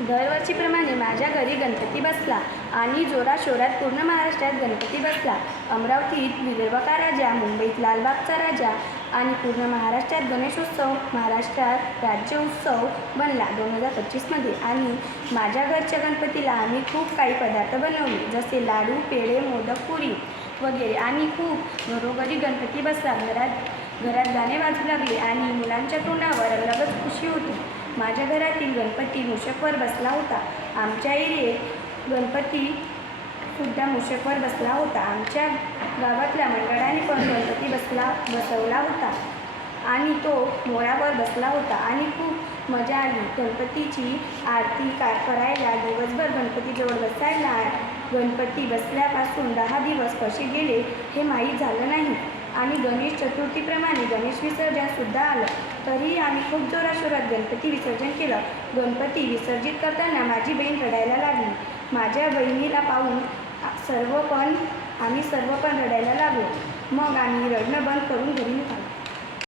दरवर्षीप्रमाणे माझ्या घरी गणपती बसला आणि जोराशोरात पूर्ण महाराष्ट्रात गणपती बसला. अमरावतीत विदर्भका राजा, मुंबईत लालबागचा राजा आणि पूर्ण महाराष्ट्रात गणेशोत्सव महाराष्ट्रात राज्य उत्सव बनला 2025मध्ये. आणि माझ्या घरच्या गणपतीला आम्ही खूप काही पदार्थ बनवले, जसे लाडू, पेढे, मोदक, पुरी वगैरे. आणि खूप घरोघरी गणपती बसला. घरात गाणे वाजू लागले आणि मुलांच्या तोंडावर अलगच खुशी होती. माझ्या घरातील गणपती मूषकवर बसला होता. आमच्या एरियेत गणपतीसुद्धा मूषकवर बसला होता. आमच्या गावातल्या मंडळाने पण गणपती बसवला होता आणि तो मोरावर बसला होता आणि खूप मजा आली. गणपतीची आरती करायला, दिवसभर गणपतीजवळ बसायला. गणपती बसल्यापासून 10 दिवस कसे गेले हे माहीत झालं नाही. आणि गणेश चतुर्थीप्रमाणे गणेश विसर्जनसुद्धा आलं. तरीही आम्ही खूप जोराशोरात गणपती विसर्जन केलं. गणपती विसर्जित करताना माझी बहीण रडायला लागली. माझ्या बहिणीला पाहून आम्ही सर्व पण रडायला लागलो. मग आम्ही रडणं बंद करून घरी निघालो.